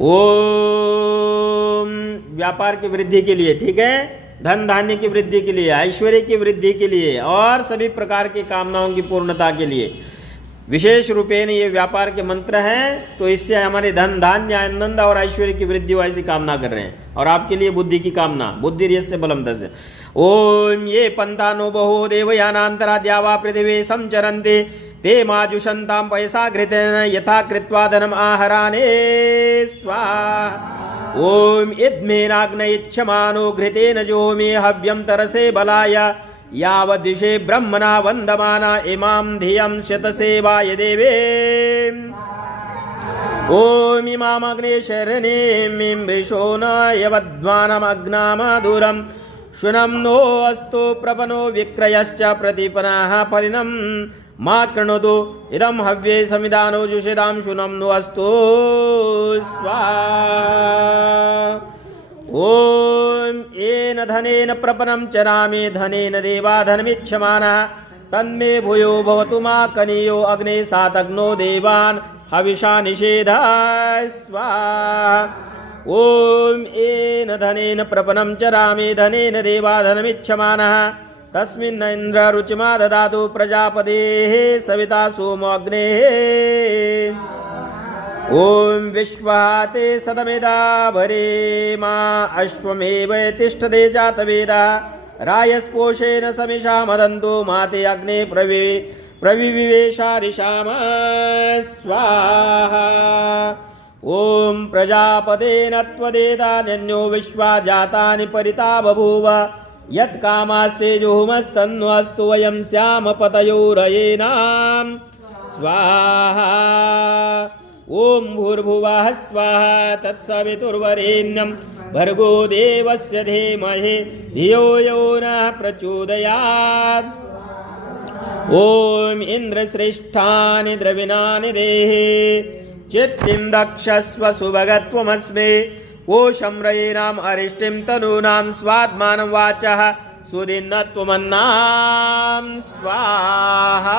ओम व्यापार की वृद्धि के लिए, ठीक है, धन धान्य की वृद्धि के लिए, ऐश्वर्य की वृद्धि के लिए और सभी प्रकार की कामनाओं की पूर्णता के लिए विशेष रूपेण ये व्यापार के मंत्र हैं। तो इससे हमारे धन धान्य आनंद और ऐश्वर्य की वृद्धि हो ऐसी कामना कर रहे हैं। और आपके लिए बुद्धि की कामना, बुद्धि यस्य बलम तस्य। ओम ये पंतानो बहो देवयानांतरा द्यावा पृथिवी संचरन्ते ते माजुषन्तां पैसा घृतेन यथा कृत्वा धनम आहराने स्वाहा। ओम इद्मेनाग्न इच्छमानो घृतेन जो मे हव्यम तरसे बलाय यावदिशे ब्रह्मणा वन्दमाना इमां धियं शतसेवाय देवे। ओम इमामग्ने शरणीं वृषो न यवध्वानमग्नामधुरं शुनं नो अस्तु प्रपनो विक्रयश्च प्रतिपन्नः परिणं मा कृणोतु इदं हव्ये समिदानो जुषेदां शुनं नो अस्तु स्वाहा। ओम येन धनेन प्रपन्नं चरामि धनेन देवा धनमिच्छमानः तन्मे भूयो भवतु मा कनीयो अग्ने सातग्नो देवान् हविषा निषेधा स्वाहा। ओम येन धनेन प्रपन्नं चरामि धनेन देवा धनमिच्छमानः तस्मिन् इन्द्र रुचिमा ददातु प्रजापतेः सविता सोमो अग्नेः। ओम विश्वाते सदमेदा भरे मा अश्वमेव तिष्ठते जातवेदा रायस्पोषेण समिषा मदन्तो माते अग्ने प्रविविवेशारिषाम स्वाहा। ओम प्रजापतेन त्वदेतान्यो विश्वा जातानि परिता बभूव यत्कामास्ते जुहुमस्तन्नो अस्तु वयं स्याम पतयोरयेनां स्वाहा। ओम भूर्भुवः स्वाहा तत्सवितुर्वरेण्यं भर्गो देवस्य धीमहि धियो यो नः प्रचोदयात्। ओम इन्द्रश्रेष्ठानि द्रविणानि देहि चित्तिं दक्षस्व सुभगत्वमस्मे कोशं रयेनाम् अरिष्टिं तनूनां स्वात्मानं वाचः सुदिन्नत्वमन्नां स्वाहा।